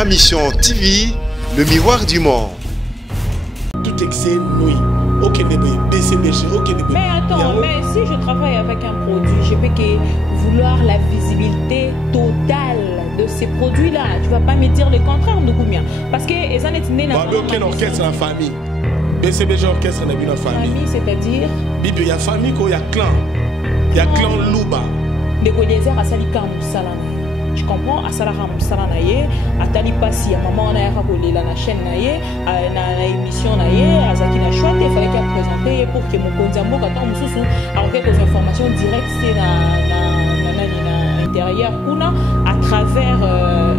Ma Mission TV, le miroir du monde. Tout excès nuit. Ok, BCBG, ok. Mais attends, mais si je travaille avec un produit, je peux que vouloir la visibilité totale de ces produits-là. Tu vas pas me dire le contraire, nous combien? Parce que les années aucun orchestre dans la famille. BCBG orchestre dans la famille. Famille, c'est-à-dire? Bibi, il y a famille, il y a clan. Il y a clan Louba. De Goliezer à Salika Moussala. Tu comprends? À Salara Moussala naye, à Talipasi, à maman na racolé la chaîne naye, à la émission naye, à Zakina Chouette, il fallait qu'elle présente pour que mon konzambo quand on sous alors quelques informations directes c'est na intérieur kuna à travers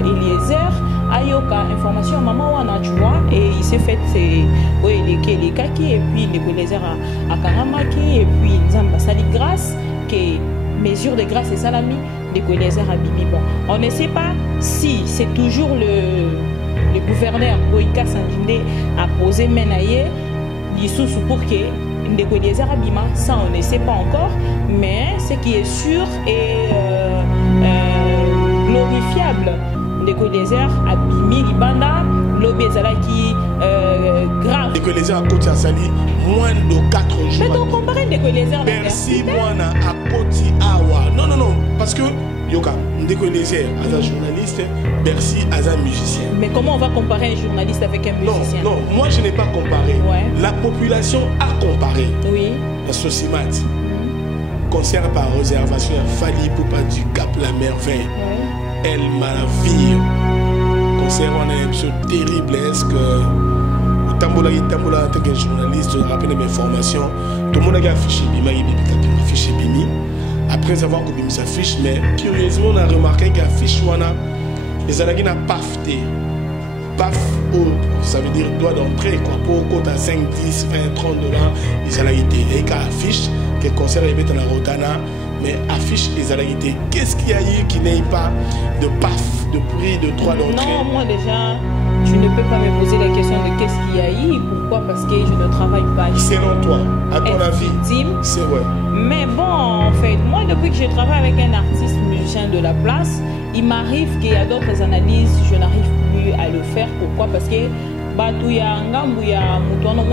Eliezer. Ayoka information maman wana tu vois et il s'est fait les kaki et puis les Goliezer à Karamaki et puis Nzamba Sali grâce que mesure de grâce et salami de Goliezer à Bibi. Bon, on ne sait pas si c'est toujours le gouverneur Boïka Sandjinde a posé Menaye l'issue pour que de Goliezer à Bima, ça on ne sait pas encore, mais ce qui est sûr et glorifiable de Goliezer à Bimi Libanda, l'obézala qui grave. De Goliezer à Koti Asali, moins de 4 jours. Mais donc comparer de Goliezer. Merci, moi à Koti Awa. Non, parce que Yoka, de Goliezer, as un journaliste, Bercy, as un musicien. Mais comment on va comparer un journaliste avec un musicien? Non, moi je n'ai pas comparé. Ouais. La population a comparé. Oui. La Socimat. Concert par réservation, Fali Poupa du Cap La Merveille. Ouais. Elle Malaville. Concert, on a un épisode terrible. Est-ce que Tambola, en tant que journaliste, rappelle mes formations. Tout le monde a affiché Bima, il a affiché Bimi. Après avoir coupé sa fiche, mais curieusement, on a remarqué qu'affiche Wana, les Alagis n'a pas fait. Paf, ça veut dire droit d'entrée, quoi. Pour compte à 5, 10, 20, 30 $, les Alagis. Et qu'à affiche, que le concert est dans la Rotana, mais affiche les Alagis. Qu'est-ce qu'il y a eu qui n'ait pas de paf, de prix, de droit d'entrée? Non, moi déjà, tu ne peux pas me poser la question de qu'est-ce qu'il y a eu. Pourquoi? Parce que je ne travaille pas. Selon toi, à ton avis, c'est vrai. Mais bon, en fait, moi, depuis que je travaille avec un artiste musicien de la place, il m'arrive qu'il y a d'autres analyses, je n'arrive plus à le faire. Pourquoi? Parce que Batouya, Ngambouya, Moutouano,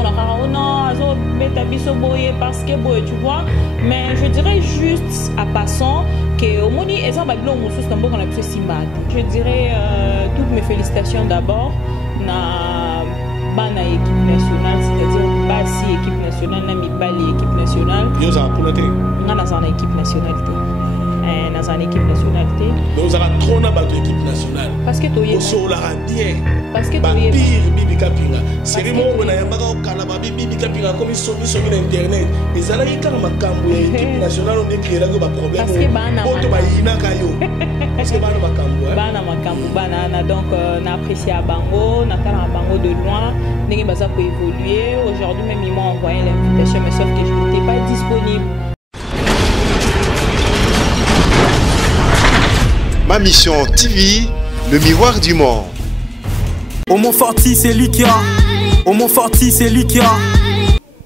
parce que tu vois. Mais je dirais juste à passant que au moni je dirais toutes mes félicitations d'abord na bana équipe nationale, c'est-à-dire Bassi équipe nationale, Nami Bali équipe nationale. Nous avons dans l'équipe nationalité. Dans une équipe nationalité. Nous avons trop de l'équipe nationale. Parce que tu es bien. Parce que tu es pire Bibi Kapinga. C'est vraiment on a yamba au Kalaba Bibi Kapinga comme ils sont sur internet. Les ala yi kala makambo équipe nationale on écrit là que ba problème. Parce que bana parce que bana makambo. Bana makambo bana donc na apprécié à Bango, na tala Bango de loin, ndenge baza ko évoluer. Aujourd'hui même ils m'ont envoyé l'invitation mais sauf que je n'étais pas disponible. Ma Mission TV, le miroir du monde. Au Mont Forti, c'est lui qui a. Au Mont Forti, c'est lui qui a.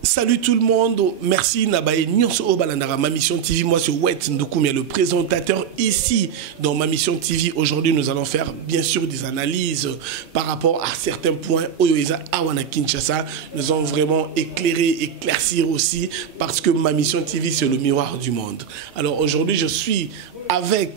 Salut tout le monde, merci Nabaye Nyonso Obalandara, Ma Mission TV, moi c'est Wet Ndokoumia, le présentateur ici dans Ma Mission TV. Aujourd'hui nous allons faire bien sûr des analyses par rapport à certains points Oyoeza Awana Kinshasa. Nous allons vraiment éclairer, éclaircir aussi parce que Ma Mission TV c'est le miroir du monde. Alors aujourd'hui je suis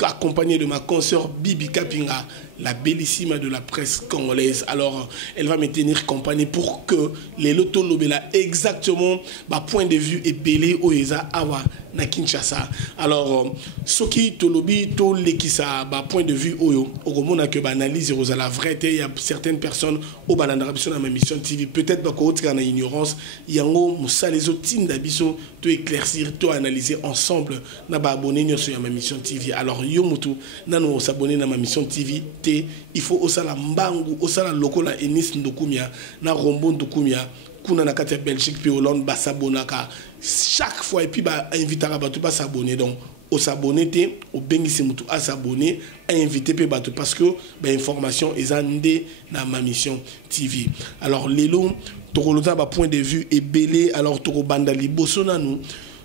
accompagné de ma consoeur Bibi Kapinga, la bellissime de la presse congolaise. Alors, elle va me tenir compagnie pour que les loto lobela exactement point de vue et belé oeza awa na Kinshasa. Alors, soki to lobi to lekisa point de vue oyo okomona que analyse la vérité. Il y a certaines personnes au balandara biso na Ma Mission TV peut-être ba ko tika na ignorance yango musalezo tinda biso to éclaircir to analyser ensemble na ba abonné nyoso ya Ma Mission TV. Alors yo mutu nano s'abonner na Ma Mission TV te il faut osala mbangu osala lokola Enis Ndokoumia na Rombo Ndokoumia kuna na kati Belgique puis Hollande ba s'abonaka chaque fois et puis ba invitera ba tout ba s'abonner donc au s'abonner te au bengisi mutu à s'abonner à inviter pe bato parce que ba information ezande na Ma Mission TV. Alors lelo tokoloza ba point de vue et belé alors toko banda liboso na nous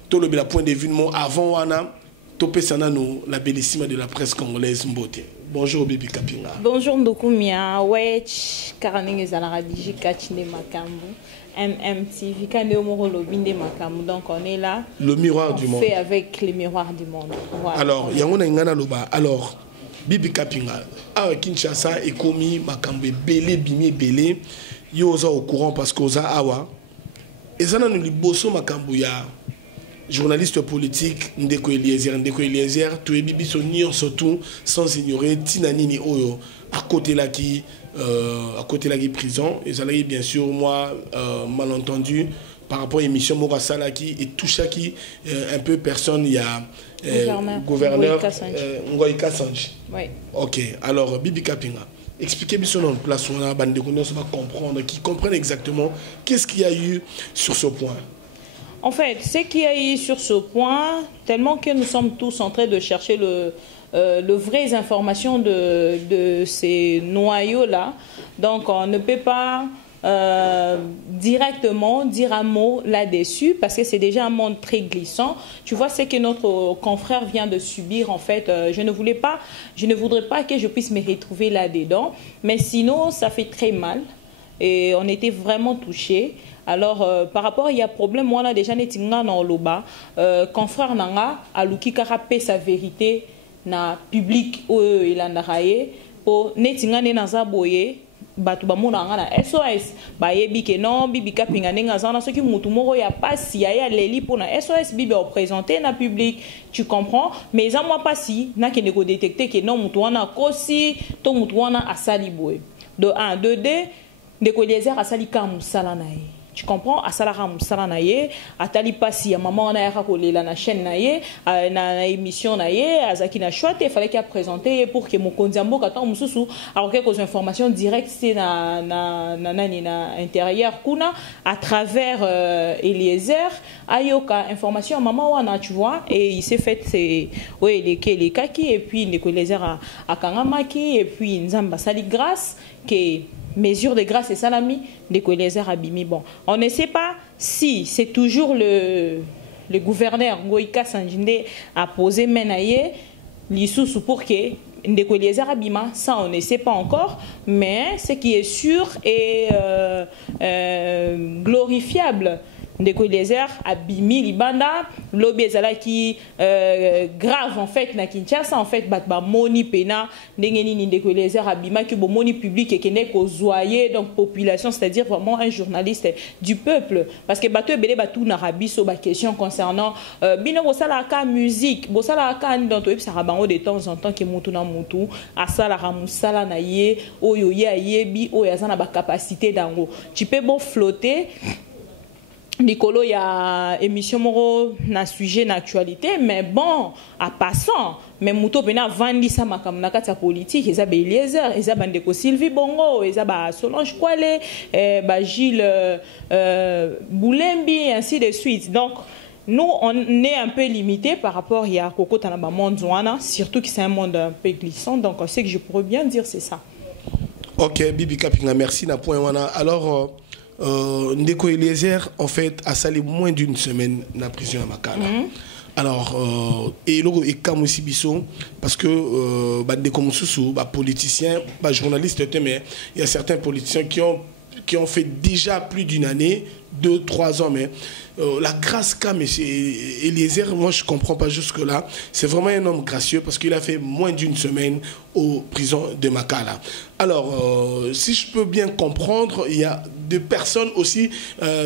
to le point de vue mon avant wana topé sana no la bellissime de la presse congolaise mbote. Bonjour Bibi Kapinga. Bonjour Ndokumia, Wech, Karaning Zalaradi, Kachine Makambu, MMTV, Kaneomoro Lobinde Makambu. Donc on est là. Le miroir du monde. Fait avec les miroirs du monde. Voilà. Alors, Yangona Ngana Loba. Alors, Bibi Kapinga, à Kinshasa, et commis Makambu, Belé, Bimi, Belé, Yoza au courant parce qu'Oza Awa. Et ça, nous li bosso Makambu, ya journaliste politique, Ndeko Eliezer, tout est Bibi Sonnion surtout, sans ignorer Tinanini Oyo, à côté là qui prison. Et ça là, bien sûr, moi, malentendu, par rapport à l'émission Morasala qui et tout ça qui, un peu personne, il y a gouverneur Ngoï Kassange. Oui. Ok, alors Bibi Kapinga, expliquez-moi sur notre place où on a bande de connaissances, on va comprendre, qui comprennent exactement qu'est-ce qu'il y a eu sur ce point. En fait, ce qu'il y a eu sur ce point, tellement que nous sommes tous en train de chercher le vraies informations de ces noyaux-là. Donc, on ne peut pas directement dire un mot là-dessus parce que c'est déjà un monde très glissant. Tu vois, c'est que notre confrère vient de subir, en fait. Je ne voudrais pas que je puisse me retrouver là-dedans. Mais sinon, ça fait très mal. Et on était vraiment touchés. Alors, par rapport, il y a problème, moi, là, déjà, netinga na oloba, confrère nanga, aluki karape sa vérité na public il a naraye, pour netinga ne naza boye, batu ba mona nga na SOS, ba yebi ke non, Bibi Kapinga nenga zana, ce qui mutu moro ya pasi, ya leli pour na SOS, Bibi a présenté na public, tu comprends? Mais ça, moi, pasi, na ke neko détecter que non, mutu wana kosi, to mutu wana asali boye. De 1, de 2, Ndeko Eliezer asali kamusala na ye. Tu comprends? Asalara musala na ye, atali pasi ya maman na yaka kolela na chaîne na ye, na émission na ye, azaki na chouette, il fallait qu'il a présenté pour que mon kondiambo katon mususu a quelques informations directes c'est na intérieur kuna à travers Eliezer ayoka information maman wana tu vois et il s'est fait c'est ouais les kaki et puis Ndeko Eliezer a kangamaki et puis nzamba sali grâce que mesure de grâce et salami Ndeko Eliezer abimi. Bon, on ne sait pas si c'est toujours le gouverneur Ngoï Kassange a posé menaye l'issue pour que Ndeko Eliezer abima, ça on ne sait pas encore, mais ce qui est sûr et glorifiable. Ndeko Eliezer abimi libanda lobby ezala qui grave en fait na Kinshasa en fait ba moni pena ndenge nini Ndeko Eliezer abima que bo moni public et kene ko zoyer donc population c'est-à-dire vraiment un journaliste du peuple parce que bato ebele batu na rabiso ba question concernant bino bosala ka musique bosala ka ni dans to ebisa bango de temps en temps que mutu na mutu asala ramusala na ye oyo ye ayebi oyo azana ba capacité dango tu peux bon flotter Nicolo, il y a émission moro na sujet na actualité, mais bon, à passant, mais Mouto Pena vandi sa makamnaka ta politique, ils ont Eliezer, ils ont Bandeko Sylvie Bongo, ils ont Solange Kwale, Gilles Boulembi, ainsi de suite. Donc, nous, on est un peu limité par rapport à Koko Tanaba Mondouana, surtout que c'est un monde un peu glissant. Donc, ce que je pourrais bien dire, c'est ça. Ok, Bibi Kapinga, merci. Alors, Ndeko Eliezer, en fait, a salé moins d'une semaine dans la prison à Makala. Alors, et comme aussi Bissot, parce que Ndeko Moussoussou, politicien, journaliste, mais il y a certains politiciens qui ont fait déjà plus d'une année, 2-3 ans, mais la grâce qu'a M. Eliezer, moi je ne comprends pas jusque-là. C'est vraiment un homme gracieux parce qu'il a fait moins d'une semaine aux prisons de Makala. Alors, si je peux bien comprendre, il y a des personnes aussi,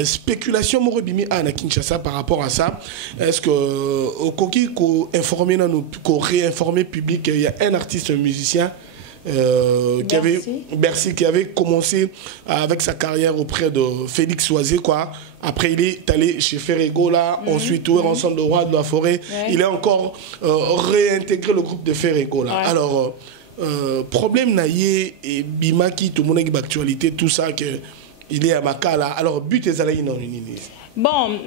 spéculation Morobimi à Kinshasa par rapport à ça. Est-ce que, au Koki, qu'on réinforme le public, il y a un artiste, un musicien, Bercy, qui avait commencé avec sa carrière auprès de Félix Oisé, quoi. Après, il est allé chez Ferrego, là. Ensuite, ensemble, le roi de la forêt. Il a encore réintégré le groupe de Ferrego, là. Alors, problème naïe et Bimaki, tout le monde a l'actualité, tout ça, qu'il est à Makala. Alors, but est allé dans une Bon,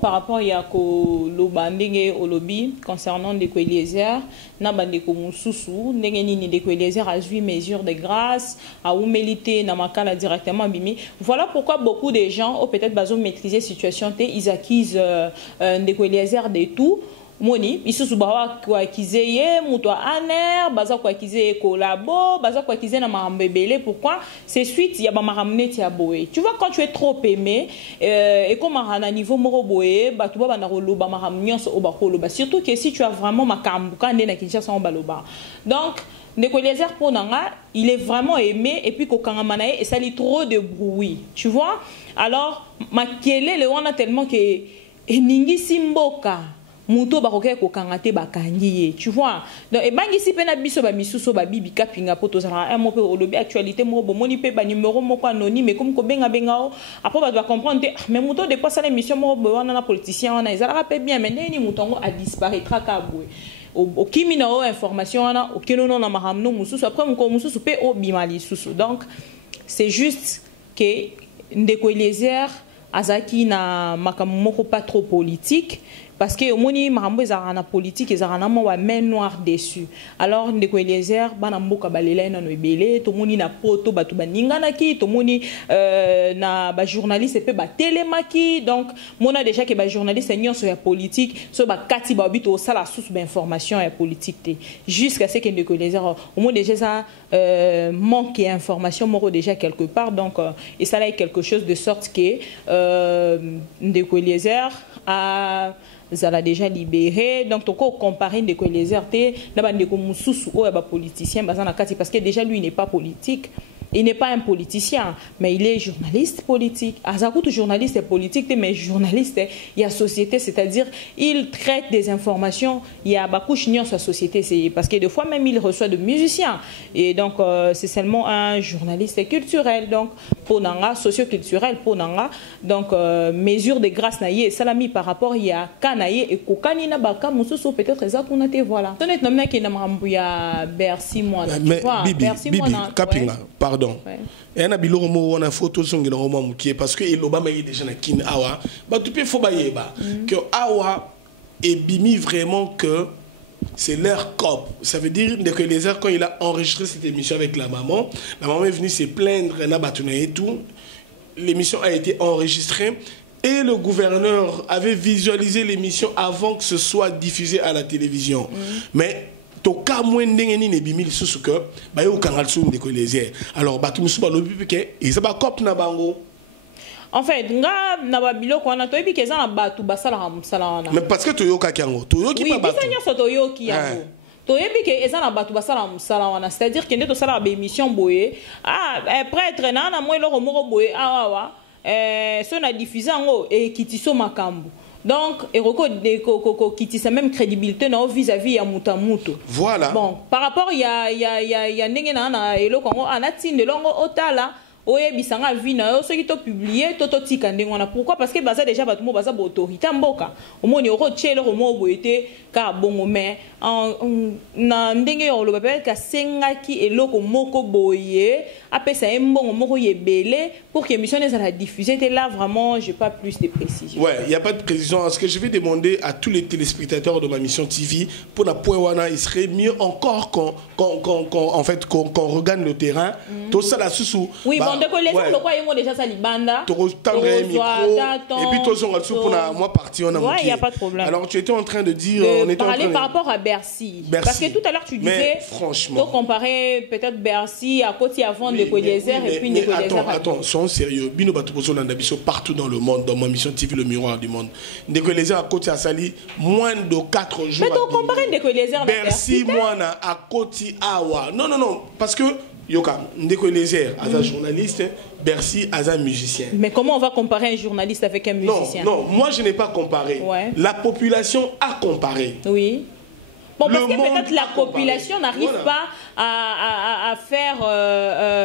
par rapport à le banding au lobby concernant Ndeko Eliezer, Ndeko Moussoussou, Ndeko Eliezer a 8 mesures de grâce, a humilité Namakala directement bimi. Voilà pourquoi beaucoup de gens ont peut-être besoin de maîtriser la situation, ils accusent Ndeko Eliezer de tout. moni isusu bawa kwa kizeye muto aner baza kwa kizeye collabo baza kwa kizeye na marambebele. Pourquoi? C'est suite ya ba maramneti ya boé. Tu vois, quand tu es trop aimé et comme à niveau moro boé ba tu ba na roloba maramnyos o ba roloba, surtout que si tu as vraiment makambuka ndé na Kinshasa on baloba. Donc Ndeko Eliezer Ponanga, il est vraiment aimé et puis Kokangamanae et ça lit trop de bruit. Tu vois? Alors makele le wana tellement que eningi simboka muto bakoke ko kangate bakangiye, tu vois. Donc et bangi si pena biso ba misuso ba bibi kapinga poto za un mot pe olobi actualité mo bo moni pe ba numéro moko anonyme comme ko benga bengao après ba doit comprendre mais muto de quoi ça l'émission mo bo wana na politicien wana ezala pe bien mais neni mutongo a disparaîtra ka boué au kimina o information wana au kenono na mahamno mususu après mo mususu pe o bimali susu. Donc c'est juste que Ndeko Eliezer azaki na makamoko pas trop politique. Parce que au moni marambo ezarana politique ezarana mo wa main noire dessus. Alors Ndeko Eliezer bana mboka balela na no ebele to moni na poto batu baningana ki to moni na ba journaliste pe ba telemaki. Donc mona déjà que ba journaliste nyonso ya politique so ba kati ba bito sala source d'information ya politique te jusqu'à ce que Ndeko Eliezer au moins déjà ça manque d'information moro déjà quelque part. Donc et ça là est quelque chose de sorte que Ndeko Eliezer a zala déjà libéré. Donc toko comparer Ndeko Eliezer te na ba ndeko mususu o ba politicien bazana kati parce que déjà lui il n'est pas politique. Il n'est pas un politicien, mais il est journaliste politique. Azakout journaliste et politique, mais journaliste, il y a société, c'est-à-dire il traite des informations. Il y a bakouche sur sa société, parce que des fois même il reçoit de musiciens. Et donc c'est seulement un journaliste culturel, donc pour nanga socio-culturel pour nanga. Donc mesure de grâce naïe, salami par rapport il y a kanaïe et kokani na baka mususu peut-être ezakunate voilà. Tonnet nomna ki na mrambuya Bercy moi. Mais Bibi, Kapinga, pardon. Et un biloko mo wana photo songi na roma mukie parce que il obama yi déjà na kin awa ba tu peux faut bayeba que awa et bimi vraiment que c'est leur cop. Ça veut dire que les heures quand il a enregistré cette émission avec la maman est venue se plaindre na batuna et tout. L'émission a été enregistrée et le gouverneur avait visualisé l'émission avant que ce soit diffusé à la télévision. Mais toka mwendenge ni nebimili susu que ba yo kangal su Ndeko Eliezer. Alors ba tumusu ba lobi peke et ça ba cop na bango. En fait, nga na ba biloko wana toyebi ke za na batu basala musala wana. Mais parce que toyoka kango, toyoki pa batu. Oui, bisanyo toyoki yango. Toyebi ke eza na batu basala musala wana, c'est-à-dire que ndé to sala ba émission boye, prêtre na moi loko moko boye awa so na diffuser ngo e kitiso makambu. Donc, Eroko qui sa même crédibilité vis-à-vis à Mutamuto. Voilà. Bon, par rapport il y a Nengena et le Congo, Anatine de Longo Otala. Oye bisanga vina ceux qui t'ont publié toto tika ndengona pourquoi parce que baza déjà batumo baza ba autorité mboka omoni oro tchelo romo boete ka bongo mais na ndenge yo lo bapel ka sengaki eloko moko boye apesa mbongo moko yebele pour que émission les la diffuser et là vraiment j'ai pas plus de précision. Ouais, il y a pas de précision. Ce que je vais demander à tous les téléspectateurs de ma mission TV pour la Poewana, il serait mieux encore qu'on regagne le terrain. Tout ça là sous. Oui, bon Ndeko Eliezer le quoi ils déjà ça libanda. Et puis tous on pour moi parti on a ouais, il y a pas de problème. Alors tu étais en train de dire on était parler par rapport à Bercy. Parce que tout à l'heure tu disais franchement faut comparer peut-être Bercy à côté avant Ndeko Eliezer et puis Ndeko Eliezer. Attends, soyons sérieux. Bino batuposo landabiso partout dans le monde dans ma mission TV le miroir du monde. Ndeko Eliezer à côté à Sali moins de 4 jours. Mais tu compares Ndeko Eliezer à Bercy moi à côté awa. Non parce que Yoka, Ndeko Eliezer, as un journaliste, Bercy, as un musicien. Mais comment on va comparer un journaliste avec un musicien? Non, moi je n'ai pas comparé. Ouais. La population a comparé. Oui. Bon, parce que peut-être la population n'arrive pas à faire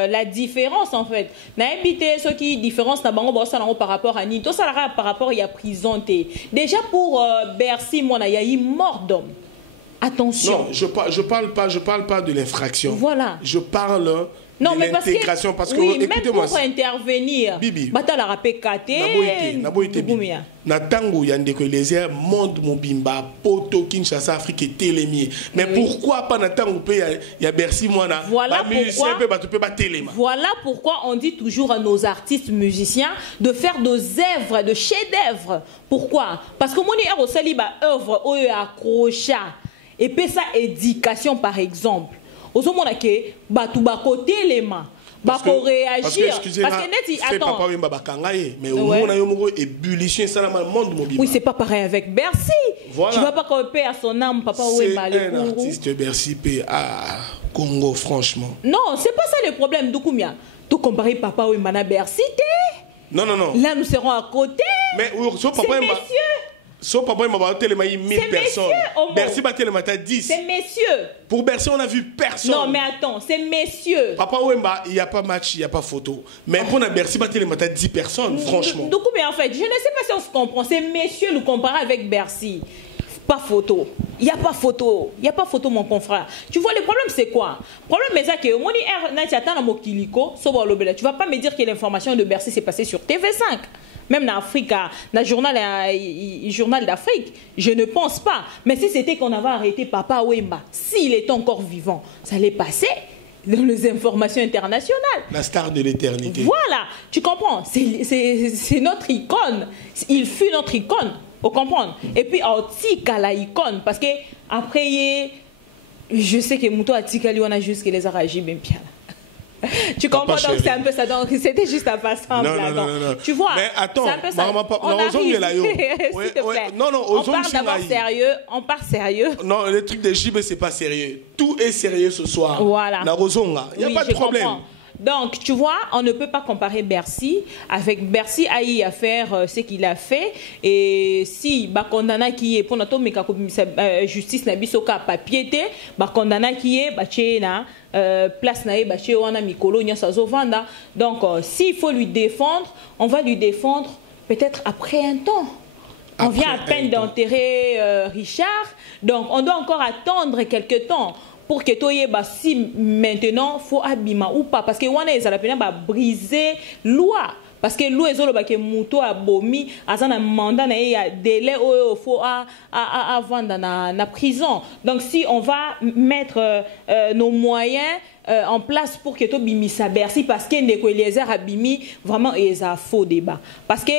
la différence en fait. N'habiter ce qui différence par rapport à Nito, ça par rapport à prison. Déjà pour Bercy, moi, il y a eu mort d'homme. Attention. Non, je parle pas de l'infraction. Voilà. Je parle non, mais parce que oui, même pour intervenir, Bibi, Batala rapé Kate, na tango yandeko les monde mobimba poto Kinshasa Afrique et télémier. Mais pourquoi pas na tango pe ya Bercy moi na voilà téléma. Voilà pourquoi on dit toujours à nos artistes musiciens de faire des œuvres, de chefs-d'œuvre. Pourquoi? Parce que mon œuvre aussi ba œuvre au accrocha et puis ça éducation par exemple. Aux hommes on a que batu ba côté les mains. Parce que réagir parce que net attends mais au moins on a ébullition ça le monde mobile. Oui, c'est pas pareil avec Bercy. Voilà. Tu vas pas copier à son âme papa Wemba le un artiste Bercy à Congo franchement. Non, c'est pas ça le problème Doukoumia. Tu comparer papa Wemba à Bercy Non. Là nous serons à côté. Mais papa Wemba so papa m'a tellement 1000 personnes. Bercy bat tellement 10. C'est messieurs. Pour Bercy on a vu personne. Non mais attends, c'est messieurs. Papa Wemba, il y a pas match, il y a pas photo. Mais pour Bercy bat tellement 10 personnes franchement. Donc mais en fait, je ne sais pas si on se comprend, c'est messieurs nous comparer avec Bercy. Pas photo. Il n'y a pas photo. Il n'y a pas photo, mon confrère. Tu vois, le problème, c'est quoi? Le problème, c'est que tu ne vas pas me dire que l'information de Bercy s'est passée sur TV5. Même dans l'Afrique, dans le journal d'Afrique, je ne pense pas. Mais si c'était qu'on avait arrêté Papa Wemba, s'il est encore vivant, ça allait passer dans les informations internationales. La star de l'éternité. Voilà, tu comprends? C'est notre icône. Il fut notre icône. Vous comprenez? Et puis, à la icône, parce que après, je sais que Mouto a tika on a juste que les arragis bien bien. Tu comprends? Donc c'est un peu ça. Donc c'était juste à passer en blague. Tu vois? Mais attends, on part d'abord sérieux. On part sérieux. Non, le truc de JB c'est pas sérieux. Tout est sérieux ce soir. Voilà. Il n'y a pas de problème. Comprends. Donc, tu vois, on ne peut pas comparer Bercy avec Bercy Aïe à faire ce qu'il a fait. Et si Bakondana qui est pour notre justice n'a bisoka papier, Bakondana qui est bachena place nae baché wana mikolo nyasa zovanda. Donc, s'il faut lui défendre, on va lui défendre peut-être après un temps. On vient à peine d'enterrer Richard, donc on doit encore attendre quelques temps. Pour que toi, si maintenant, il faut abîmer ou pas. Parce que on a briser loi. Parce que loi est que mouto a bomi, a un mandat, il y a délai où il faut vendre dans la prison. Donc si on va mettre nos moyens en place pour que tu bimisa Bercy, parce que Ndeko Eliezer a bimi vraiment il a faux débat. Parce que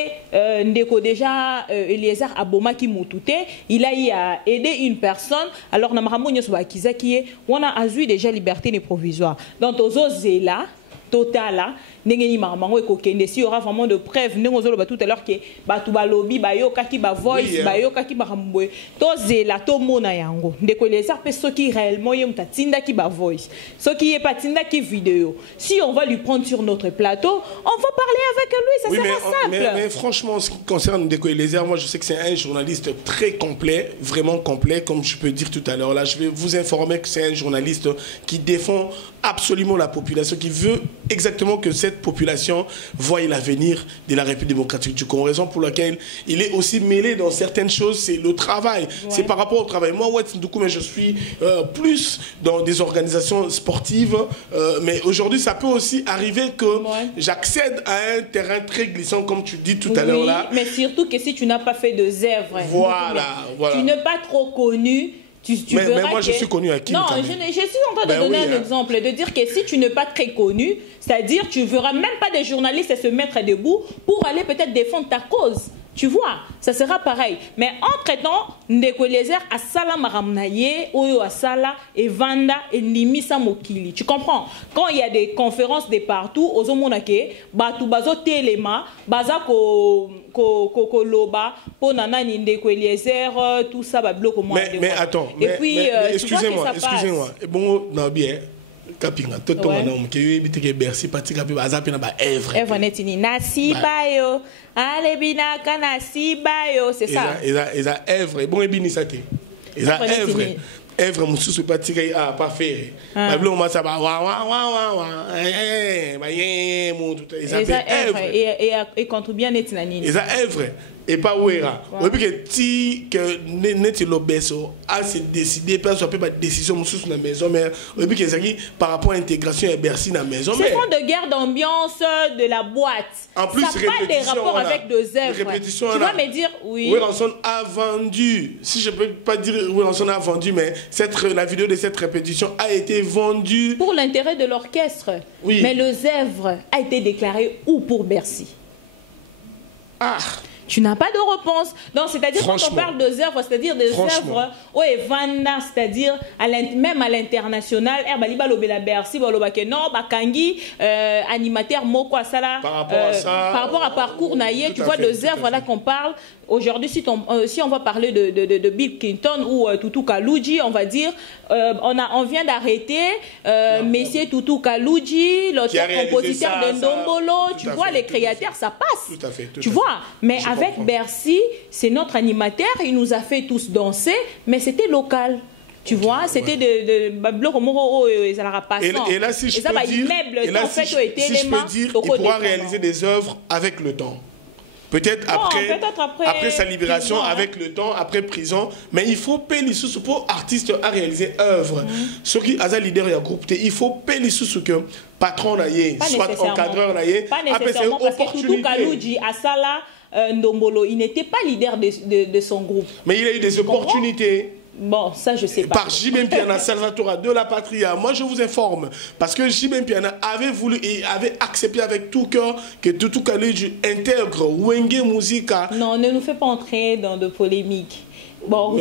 Ndeko déjà Eliezer a boma qui moutouté, il a aidé une personne. Alors Namaramounyo Sobakiza qui est, on a azu déjà liberté provisoire. Donc aux autres là. Total n'engeni mamango ekokende si y aura vraiment de preuves n'engozolo ba tout à l'heure que batu ba lobby ba yo kaki ba voice ba yo kaki ba rambwe to zela to mona yango ndeko les arpes ceux qui réellement yem ta tinda ki ba voice ceux qui est pas tinda ki vidéo si on va lui prendre sur notre plateau on va parler avec lui ça sera simple mais franchement en ce qui concerne Ndeko Eliezer moi je sais que c'est un journaliste très complet vraiment complet comme je peux dire tout à l'heure là je vais vous informer que c'est un journaliste qui défend absolument la population qui veut exactement que cette population voie l'avenir de la République démocratique du Congo. Raison pour laquelle il est aussi mêlé dans certaines choses, c'est le travail. Ouais. C'est par rapport au travail. Moi, mais je suis plus dans des organisations sportives, mais aujourd'hui, ça peut aussi arriver que j'accède à un terrain très glissant, comme tu dis tout à l'heure là. Mais surtout que si tu n'as pas fait de œuvres, tu n'es pas trop connu. Mais moi, je suis connu à qui? Non, je suis en train de donner un exemple, de dire que si tu n'es pas très connu, c'est-à-dire tu ne verras même pas des journalistes se mettre debout pour aller peut-être défendre ta cause. Tu vois, ça sera pareil. Mais entre-temps, Ndeko Eliezer a sala maramnaye, oyo a sala et vanda et nimisa mokili. Tu comprends? Quand il y a des conférences de partout, ozo monake, batu bazo telema, baza ko loba, po nana Ndeko Eliezer, tout ça va bloquer au moins. Mais attends, excusez-moi. Bon, non bien. Kapinga toto manom ke yebite ke Bercy patika pe bazape na ba Evre. Evre netini nasibayo. Ale binaka nasibayo, c'est ça. Eza Evre, bon ebini sate. Eza Evre. Evre mususu patika a pas faire. Ba blo ma ça ba wa ba ye mon tout. Eza Evre et contribue bien netinani. Eza Evre. et pas Ouera. Oui, puis que si que Neti Lobeso a décidé, pas soit pas décision sur la maison, mais oui, puis que par rapport à l'intégration et Bercy dans la maison. Ce sont de guerre d'ambiance de la boîte. En plus, ça n'a pas des rapports avec deux œuvres. Tu vas me dire, oui. Wilson a vendu, si je ne peux pas dire Wilson a vendu, mais la vidéo de cette répétition a été vendue. Pour l'intérêt de l'orchestre. Oui. Mais les œuvres a été déclaré où pour Bercy? Ah! Tu n'as pas de réponse. Donc, c'est-à-dire quand on parle de œuvres, c'est-à-dire des œuvres, c'est-à-dire même à l'international, Bercy, non, Bakangi, animateur Moko Asala, par rapport à parcours naïe, tu vois, des œuvres là qu'on parle. Aujourd'hui, si on va parler de Bill Clinton ou Tutu Kaluji, on va dire, on vient d'arrêter Messier Tutu Kaluji, l'auteur-compositeur de Ndombolo, tu vois, les créateurs, ça passe. Tout à fait. Tu vois, mais avec Bercy, c'est notre animateur, il nous a fait tous danser, mais c'était local. Tu vois, c'était de et là, si je peux dire, il pourra réaliser des œuvres avec le temps. Peut-être après sa libération, prison, avec le temps, après prison. Mais il faut payer les sous pour artiste à réaliser œuvre. Ceux qui ont leader et groupe, il faut payer les sous que patron naïe, soit encadreur naïe. Pas nécessairement parce que Tutu Kaluji, Asala, Ndombolo, il n'était pas leader de son groupe. Mais il a eu des opportunités. Bon, ça je sais pas. Par Jibem Piana Salvatore de la Patria. Moi je vous informe. Parce que Jibem Piana avait voulu et avait accepté avec tout cœur que Tutu Kaluji intègre Wenge Musica. Non, ne nous fais pas entrer dans de polémiques. Bon,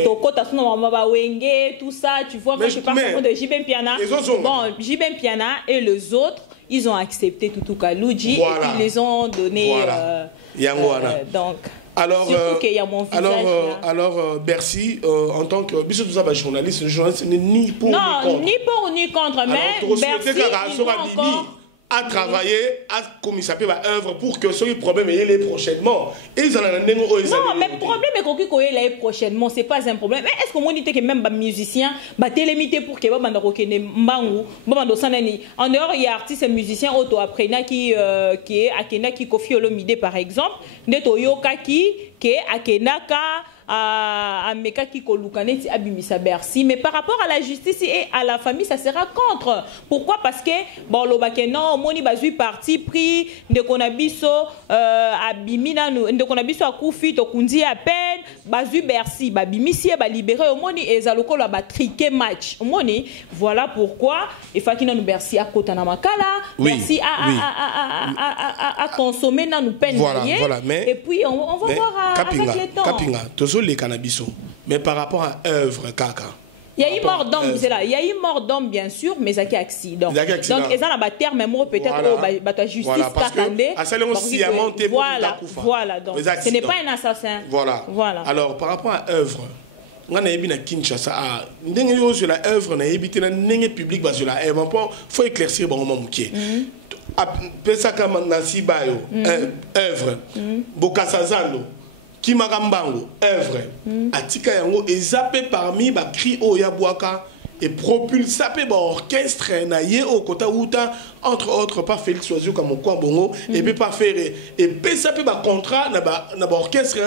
tout ça, tu vois, quand je parle de Jibem Piana. Bon, Jibem Piana et les autres, ils ont accepté Tutu Kaluji et ils les ont donné. Donc. Alors, Bercy, en tant que journaliste n'est ni pour ni contre. Non, ni pour ni contre, mais Bercy, à travailler, à comme ça peut œuvre pour que ce problème ait prochainement. Et ils en ont non, mais le problème est qu'on ait prochainement, c'est pas un problème. Mais est-ce qu'on dit que même les musiciens, les limité pour que en dehors, il y a artistes et musiciens auto-apprenants qui est Akena qui Kofi Olomide par exemple, Neto Yoka qui est Akenaka. À Meka qui Kolukaneti Abimisa Bercy, mais par rapport à la justice et à la famille, ça sera contre. Pourquoi? Parce que bon, l'Obakeno, Moni Bazui parti pris, de Konabiso, Abimina, de Konabiso à Koufi, Tokundi à peine, Bazui Bercy, Babimisi, Libéré, Moni et Zaloko la triqué match. Moni, voilà pourquoi il faut qu'il nous Bercy à Kotanamakala, Bercy à consommer dans nos peines. Voilà, mais, et puis on va voir avec les temps. Les cannabis, mais par rapport à œuvre Kaka. Il y a eu mort d'homme, c'est là. Il y a eu mort d'homme, bien sûr, mais il y a eu accident. Donc, ils ont un terme, même peut-être la justice. Voilà, donc ce n'est pas un assassin. Voilà. Alors, par rapport à œuvre, on a eu Kinshasa, sur la œuvre, on a évité la public, il faut éclaircir bon moment qui Pesaka Nasi Bayo, œuvre, Bokasazano. Kimagambango, œuvre, Atika Yango, et zappé parmi ba cri o yabuaka, et propulsé par orchestre, naïe au kota outa, entre autres, par Félix Oazio comme au Bongo, et puis par Ferré. Et puis ça peut ba contrat, na ba orchestre,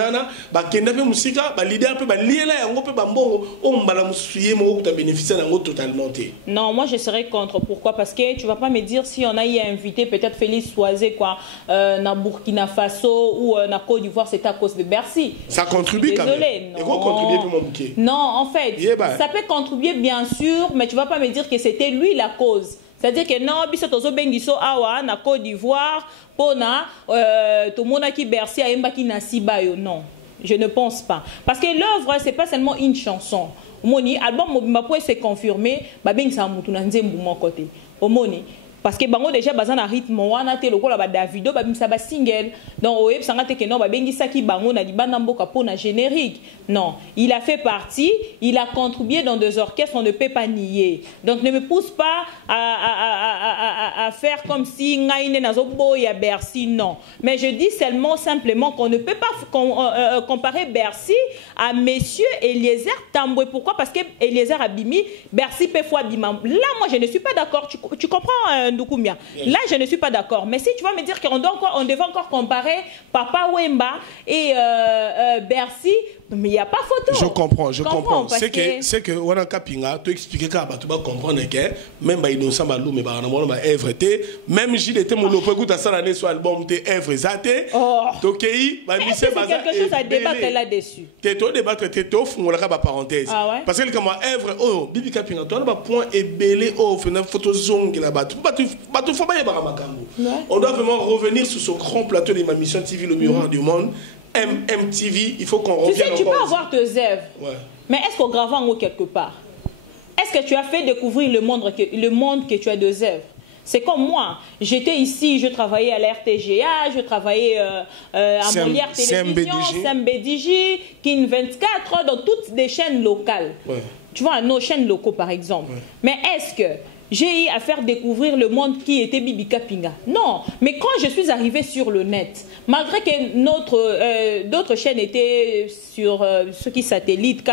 ba kendape musika, ba leader peut ba liela yango peut ba mbongo, on mbala musuye mo ta bénéficier yango totalement. Non, moi je serais contre. Pourquoi? Parce que tu vas pas me dire si on a y invité peut-être Félix Oazio quoi, na Burkina Faso ou na Côte d'Ivoire, c'est à cause de Bercy. Ça contribue quand même. Désolé, non. Et quoi contribuer pour mon bouquet? Non, en fait, ça peut contribuer bien sûr, mais tu vas pas me dire que c'était lui la cause. C'est-à-dire que non, biso tozo bengiso awa na Côte d'Ivoire, pona to mona ki Bercy a embaki na Sibayo. Non, je ne pense pas. Parce que l'œuvre c'est pas seulement une chanson. Moni album mobimba pour se confirmer, ba bengisa mutu na nzembu mon côté. Omoni parce que bango déjà bazan na rythme wana te lokola ba Davido ba bimsa ba single. Donc oye sanga te que non ba bengisa ki bango na libanda mboka pona générique. Non, il a fait partie, il a contribué dans des orchestres, on ne peut pas nier. Donc ne me pousse pas à faire comme si ngaine nazobo ya Bercy, non. Mais je dis seulement simplement qu'on ne peut pas comparer Bercy à monsieur Eliezer Tamboué. Pourquoi? Parce que Eliezer Abimi, Bercy peut fois Bimam. Là moi je ne suis pas d'accord. Tu comprends Ndukumia. Là, je ne suis pas d'accord. Mais si tu vas me dire qu'on devait encore comparer Papa Wemba et Bercy, mais il n'y a pas photo. Je comprends. C'est que on a Kapinga, tu expliques que tu vas comprendre que même bah innocent bah mais bah on a œuvre même j'ai été mon lope écoute ça l'année sur album tes œuvres zaté. Donc bah c'est quelque chose à débattre là-dessus. T'es tout débattre t'es tout on la ba parenthèse. Parce que comme œuvre oh Bibi Kapinga toi ba point et belé oh fait une photo zong là-bas. Tu faut pas y avoir makambo. On doit vraiment revenir sur ce grand plateau de ma mission TV le miroir du monde. MTV, il faut qu'on revienne. Tu sais, tu peux avoir tes œuvres, mais est-ce qu'on grave en haut quelque part? Est-ce que tu as fait découvrir le monde que tu as des œuvres? C'est comme moi, j'étais ici, je travaillais à la RTGA, je travaillais à Molière Télévision, SMBDJ, Kin 24, dans toutes des chaînes locales. Tu vois, nos chaînes locaux par exemple. Mais est-ce que j'ai eu à faire découvrir le monde qui était Bibi Kapinga? Non, mais quand je suis arrivée sur le net, malgré que d'autres chaînes étaient sur ce qui satellite,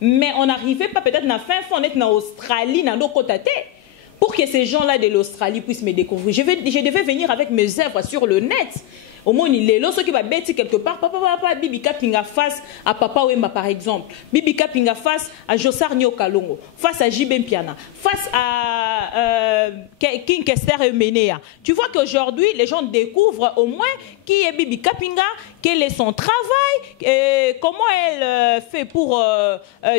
mais on n'arrivait pas peut-être à la fin, on est en Australie, dans nos côtés, pour que ces gens-là de l'Australie puissent me découvrir. Je devais venir avec mes œuvres sur le net. Au moins, il est là, ceux qui va bêter quelque part, papa, Bibi Kapinga face à Papa Wemba par exemple, Bibi Kapinga face à Josar Nyokalongo, face à Jibem Piana, face à King Kester Menea. Tu vois qu'aujourd'hui, les gens découvrent au moins qui est Bibi Kapinga, quel est son travail, comment elle fait pour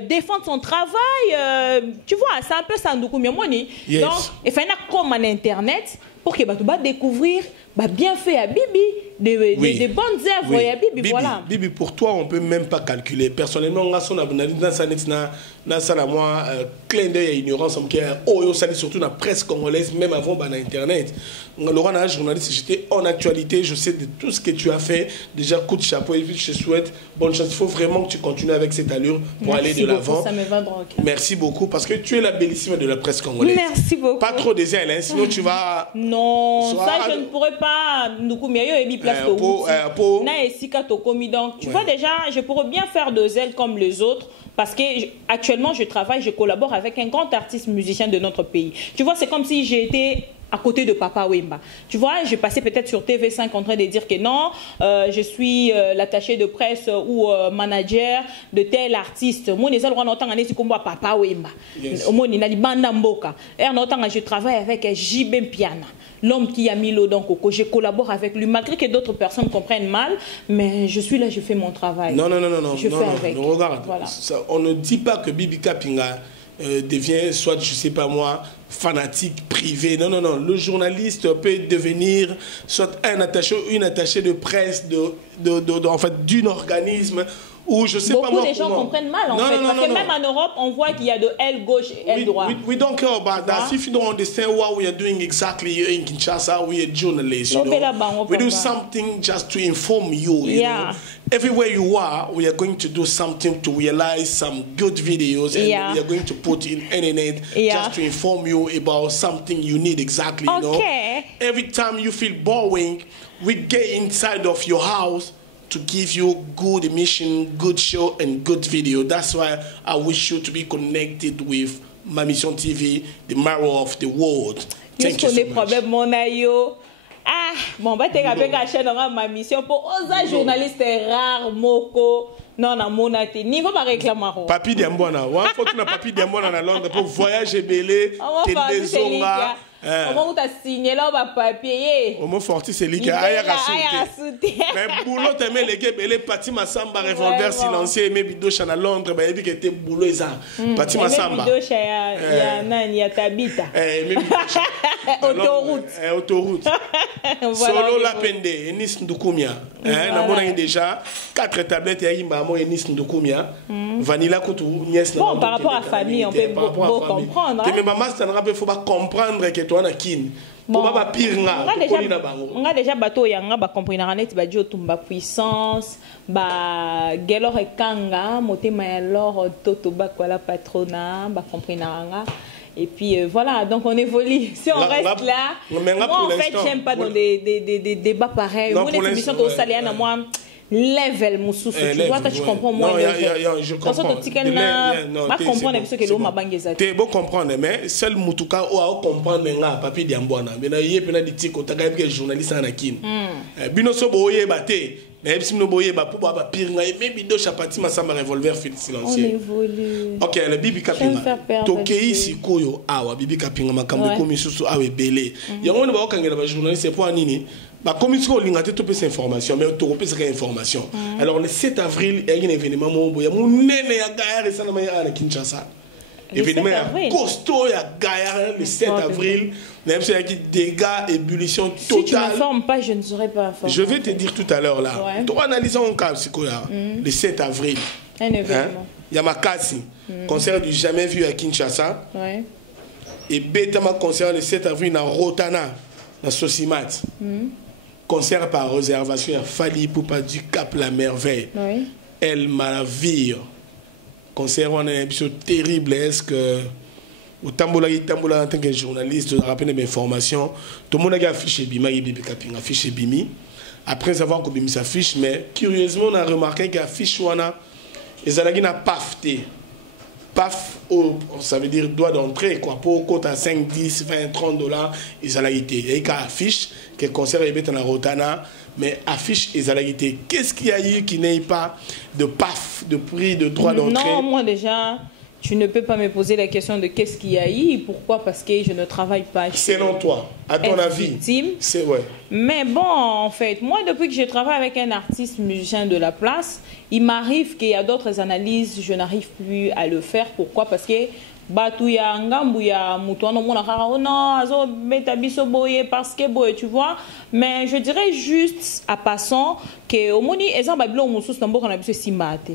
défendre son travail. Tu vois, c'est un peu ça, Ndukumia Moni. Donc, il faut comme en Internet pour que tu vas découvrir bien fait à Bibi, des bonnes œuvres à Bibi, voilà. Bibi, pour toi, on ne peut même pas calculer. Personnellement, on a clin d'œil et ignorance, surtout dans la presse congolaise, même avant Internet. Laurent, un journaliste, j'étais en actualité, je sais de tout ce que tu as fait. Déjà, coup de chapeau, et puis je te souhaite bonne chance. Il faut vraiment que tu continues avec cette allure pour aller de l'avant. Ça me va droit. Merci beaucoup, parce que tu es la bellissime de la presse congolaise. Merci beaucoup. Pas trop des ailes, hein, sinon tu vas... Non, ça je ne pourrais pas. Donc, tu vois déjà, je pourrais bien faire de zèle comme les autres. Parce que actuellement, je collabore avec un grand artiste musicien de notre pays. Tu vois, c'est comme si j'étais à côté de Papa Wemba. Tu vois, je passais peut-être sur TV5 en train de dire que non, je suis l'attaché de presse ou manager de tel artiste. Moi, Papa Wemba. Je travaille avec Jibem Piana, l'homme qui a mis l'eau dans Coco. Je collabore avec lui, malgré que d'autres personnes comprennent mal, mais je suis là, je fais mon travail. Non. Je fais avec. Regarde, voilà. On ne dit pas que Bibi Kapinga devient, soit, je sais pas moi, fanatique privé. Non. Le journaliste peut devenir soit un attaché ou une attachée de presse en fait, d'un organisme. Ou je sais beaucoup pas de gens comprennent mal en fait. Parce que même en Europe, on voit qu'il y a de aile gauche et aile droite. We don't care about that. If you don't understand what we are doing exactly here in Kinshasa, we are journalists. You know? We do something just to inform you. You know? Everywhere you are, we are going to do something to realize some good videos, and we are going to put in internet just to inform you about something you need exactly. You know? Every time you feel boring, we get inside of your house to give you good emission, good show, and good video. That's why I wish you to be connected with Ma Mission TV, the mirror of the world. Thank you so much. Ah, bon, bah, t'es avec la chaîne dans Ma Mission pour oser journaliste rare, moko. Non, mon athée. Niveau pas réclamer. Papi Diambona. One fois que tu as Papi Diambona à Londres pour voyager belé, t'es désolé. Comment tu as signé là bas papier? Au mot forti c'est lui qui a sauté. Mais boulot t'aimais les gars, les Pati Massamba revolver silencieux mais bido chana Londres, bah il dit que t'es boulot ça. Pati Massamba. Bido ya nani ya Tabita. Autoroute. Solo la pende, Enis Ndukumia. Na mona déjà 4 tablettes ya Imba mo Enis Ndukumia. Vanilla Kutu nièce. Bon, par rapport à famille, on peut beaucoup comprendre. Mais maman ça ne faut pas comprendre que toi na kin. Bon, on a déjà bateau yanga ba comprendre net ba dio tumba puissance ba gelo rekanga motema ya lor toto ba kwa la patrona ba comprendre. Et puis voilà, donc on évolue. Si on reste là, moi en fait j'aime pas dans des débats pareils. Moi les émissions au Saliana moi level mususu tu vois tu comprends moi je comprends tu bon comprendre mais seul mutuka o comprendre nga papier diambwana mais na yé pena ditiko taka que journaliste na kin bino so boye baté mais si no boye ba pour ba pire nga même bido chapati masamba revolver silencieux OK le bibi kapinga tokei sikoyo awa bibi kapinga makambo ko misusu awe belé yango ne ba okangela ba journaliste pour nini la commission Lingate tout ces informations, mais tout ces informations. Alors le 7 avril, il y a un événement il y a mon nene à Gaïa et Sanamaya à Kinshasa. Événement costaud à Gaïa le 7 avril. Même s'il y a des dégâts, ébullition totale. Si tu ne m'informes pas, je ne serai pas informé. Je vais te dire tout à l'heure là. Toi analysons un cas, c'est quoi le 7 avril. Un événement. Il y a Makasi, concert du jamais vu à Kinshasa. Et Betama concert le 7 avril à Rotana, dans Sosimat. Concert par réservation à Fali Poupa du Cap La Merveille. El Malavir. Concert, on a un épisode terrible. Est-ce que au Tamboula en tant que journaliste, je rappelle mes informations. Tout le monde a affiché Bima, il a affiché Bimi. Après avoir que Bimi s'affiche, mais curieusement, on a remarqué qu'affiche Wana, ils ont pafté. Paf, ça veut dire droit d'entrée, quoi. Pour compte à 5, 10, 20, 30 dollars, ils ont été. Il y a une affiche, que le concert est dans la Rotana, mais affiche, ils ont été. Qu'est-ce qu'il y a eu qui n'ait pas de paf, de prix, de droit d'entrée? Non, moi déjà, tu ne peux pas me poser la question de qu'est-ce qu'il y a eu. Pourquoi? Parce que je ne travaille pas. Selon toi, à ton avis? C'est ouais. Mais bon, en fait, moi, depuis que je travaille avec un artiste musicien de la place, il m'arrive qu'il y a d'autres analyses, je n'arrive plus à le faire. Pourquoi? Parce que Batouya Ngambouya Moutouano Monakara, Azo Betabiso Boye, parce que Boye, tu vois. Mais je dirais juste, à passant, que au Moni, Ezan Babilo Moussous Nambo Kanabiso Simbate.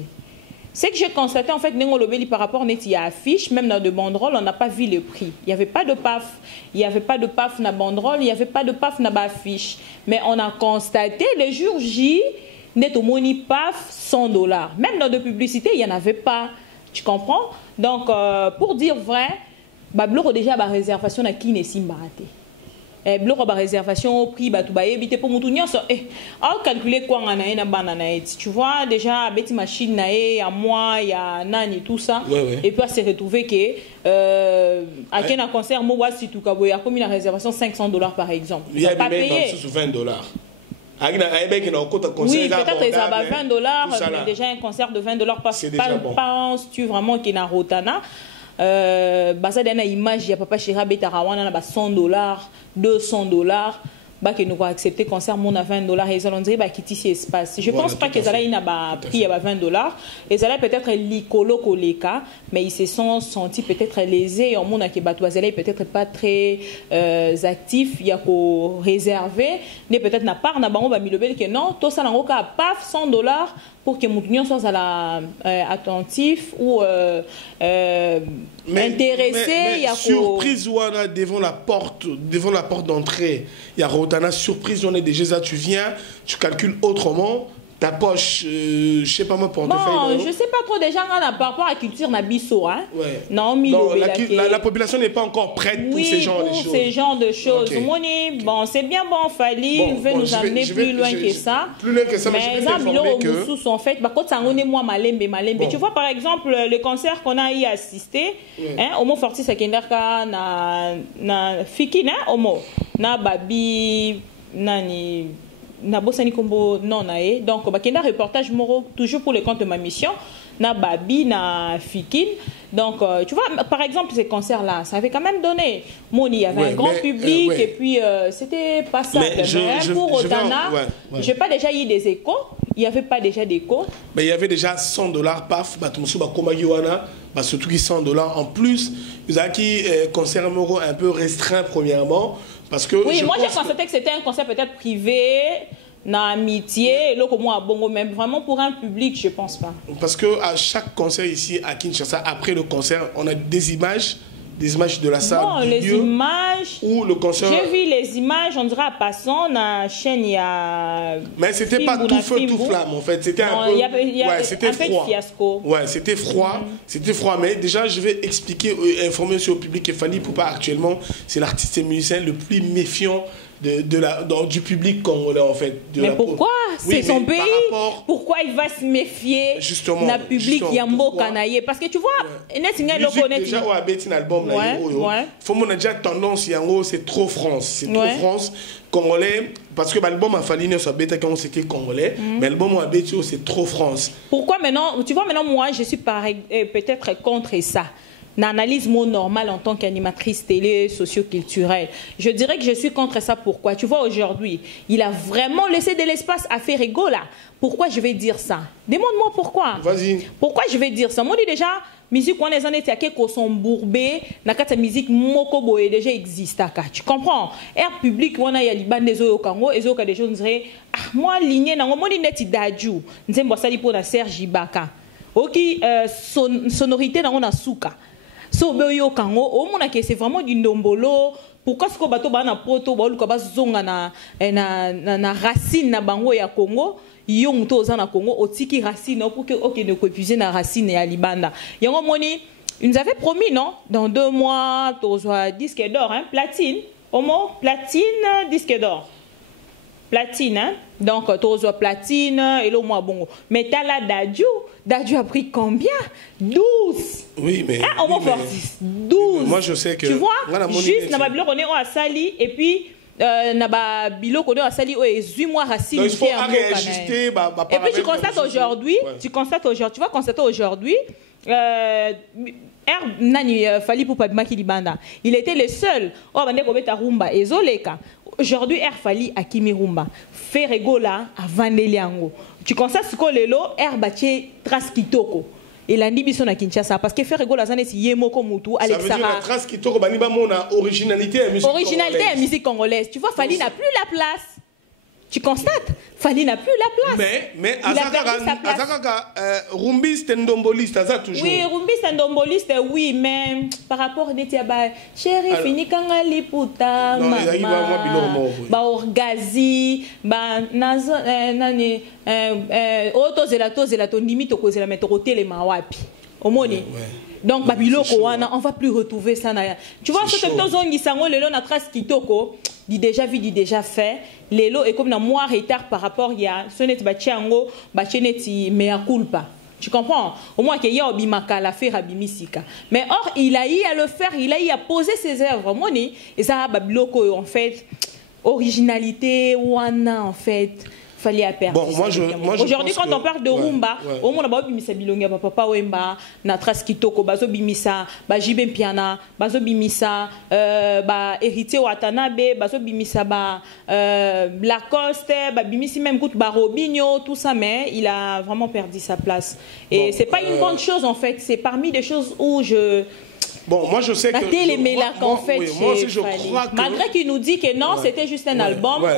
C'est que j'ai constaté, en fait, par rapport à il y a affiche, même dans de banderoles, on n'a pas vu le prix. Il n'y avait pas de paf, il n'y avait pas de paf na banderole, il n'y avait pas de paf na affiche. Mais on a constaté, le jour J, net au money paf, 100 dollars. Même dans de publicité, il n'y en avait pas. Tu comprends? Donc, pour dire vrai, Bablo déjà la réservation à qui n'est Simbaraté. Bloc à réservation au prix batouba éviter pour moutounion ça calculer quoi en a une banane tu vois déjà bête machine naé à moi il y a nani tout ça et puis se retrouver que à quel concert moi si tout cas il y a comme une réservation 500 dollars par exemple il y a pas payé sous 20 dollars. Oui, peut-être ça va 20 dollars mais déjà un concert de 20 dollars penses-tu vraiment qu'il y a un rotana basa dana image ya papa Chira Betarawana na 100 dollars 200 dollars bah que nous va accepter concert mon à 20 dollars et on dirait bah quitter cet espace je pense pas que ça là il n'a pas pris à 20 dollars et ça là peut-être l'icolo koleka mais ils se sont sentis peut-être lésés en monde à Kebato Azela peut-être pas très actif il y a qu'au réservé mais peut-être n'a pas na bango ba milobel que non tout ça n'en cas paf 100 dollars pour que Moutunion soit à la attentif ou intéressé. Mais surprise devant la porte d'entrée. Il y a Rotana, surprise, on est déjà, tu viens, tu calcules autrement. Ta poche, je sais pas moi, portefeuille. Bon, je sais pas trop déjà par rapport à la culture Nabiso, hein. Ouais. Non, la population n'est pas encore prête pour ces genres de choses. Ces genres de choses. Okay. Moni, bon, c'est bien bon, Fali, veut nous amener plus loin que ça. Plus loin que ça, mais je vais t'informer que... en fait, quand ça on est moi malembe. Bon. Tu vois par exemple le concert qu'on a y assisté, hein, Homo Fortis Sekenderka na Fikine, Homo, na Babi, nani. Nabosani Kombo non nae donc bakenda reportage moro toujours pour le compte de ma mission na Babi na Fikin donc tu vois par exemple ces concerts là ça avait quand même donné il y avait un grand public et puis c'était pas ça pour Otana j'ai pas déjà eu des échos il y avait pas déjà d'échos mais il y avait déjà 100 dollars paf batumusu ba komagiwana surtout qui 100 dollars en plus vous avez qui concert moro un peu restreint premièrement. Parce que oui, moi j'ai constaté que c'était un concert peut-être privé, na amitié, là comme moi bongo même vraiment pour un public, je pense pas. Parce que à chaque concert ici à Kinshasa, après le concert, on a des images de la salle. Non, les images. Ou le concert. J'ai vu les images, on dirait à passant, la chaîne il y a. Mais c'était pas tout feu, tout flamme en fait. C'était un peu. C'était froid. Fiasco. Ouais, c'était froid. C'était froid. Mais déjà, je vais expliquer, informer sur le public que Fali Poupa actuellement, c'est l'artiste musicien le plus méfiant du public congolais en fait. Mais pourquoi? C'est son pays. Pourquoi il va se méfier du public Yambo Kanaye? Parce que tu vois, déjà au abeti album là, faut mon déjà tendance Yango, c'est trop France, c'est trop France congolais parce que l'album a fallu ne soit bêta quand c'était congolais, mais l'album a abeti c'est trop France. Pourquoi maintenant? Tu vois maintenant moi je suis peut-être contre ça. L'analyse normale en tant qu'animatrice télé socio-culturelle. Je dirais que je suis contre ça. Pourquoi? Tu vois, aujourd'hui, il a vraiment laissé de l'espace à Ferrego là. Pourquoi je vais dire ça? Demande-moi pourquoi. Vas-y. Pourquoi je vais dire ça? Moi, déjà, musique, on est en état que son bourbé, la musique mokobo est déjà existe. Tu comprends? Air public, on a les bandes des Oyokango, et des gens diraient, ah, moi, lignée, non, moi, l'ineti d'adjou. Nous sommes bossali pour la Serge Ibaka. Ok, sonorité, on a souka. So beyo kango o mona ke c'est vraiment du ndombolo pourquoi ce ko bato ba na poto ba luka ba zonga na racine na bango ya Congo yo muto za na Congo otiki racine pour que OK ne copier na racine ya Libanda yango moni il nous avait promis non dans 2 mois tozoa disque d'or hein platine homo platine disque d'or platine hein donc tozoa platine et le mois bongo mais t'as Dadju a pris combien? 12. Oui, mais. Hein, au moins 12. Moi, je sais que. Tu vois, juste, on est à Sali, et puis, on est à Sali, 8 mois racine. Il faut réajuster. Et puis, tu constates aujourd'hui, tu vas constater aujourd'hui, Nani Fali Poupadma Kilibanda. Il était le seul. Oh, on est à Rumba et Zoleka. Aujourd'hui, Fali à Kimirumba. Ferrego là, à Vandeliango. Tu constates ce que le lot, Baché Trace Kitoko. Et la Nibiso na Kinshasa. Parce que Ferrego la zane si Yemoko Mutu, Alexara. Ça veut dire que Trace Kitoko, Baniba Mona, originalité à musique congolaise. Originalité à musique congolaise. Tu vois, Fali n'a plus la place. Tu constates, Fali n'a plus la place. Mais Azakaka, Rumbis Tendomboliste, Aza toujours. Oui, Rumbis Tendomboliste, oui, mais par rapport à Netiaba, chéri, fini Kangali Puta, Orgazi, Nazo, Nani, Oto Zelato, Nimito Kozela, Metorote, les Mawapi. Au moni. Donc, Babiloko, on va plus retrouver ça. Tu vois, ce que tu as dit, le long, la trace Kitoko. Dit déjà vu, dit déjà fait. Lélo est comme un mois retard par rapport à ce net bachango, bacheneti mea culpa. Tu comprends? Au moins qu'il y a obimaka la faire abimisika. Mais or il a eu à le faire, il a eu à poser ses œuvres. Moni et ça babiloko en fait originalité wana en fait. Fallait à perdre. Bon, moi, aujourd'hui, quand on parle de rumba, au moins on a bimisa bilonga, papa wemba, na traskitoko, bazo bimisa, ba jibem piana, bazo bimisa, ba héritier Watanabe, bazo bimisa ba Lacoste, ba bimisi même gout ba Robinho, tout ça, mais il a vraiment perdu sa place. Et c'est pas une bonne chose en fait. C'est parmi des choses où Bon, moi je sais que. Moi aussi je crois que. Malgré qu'il nous dit que non, c'était juste un album. Je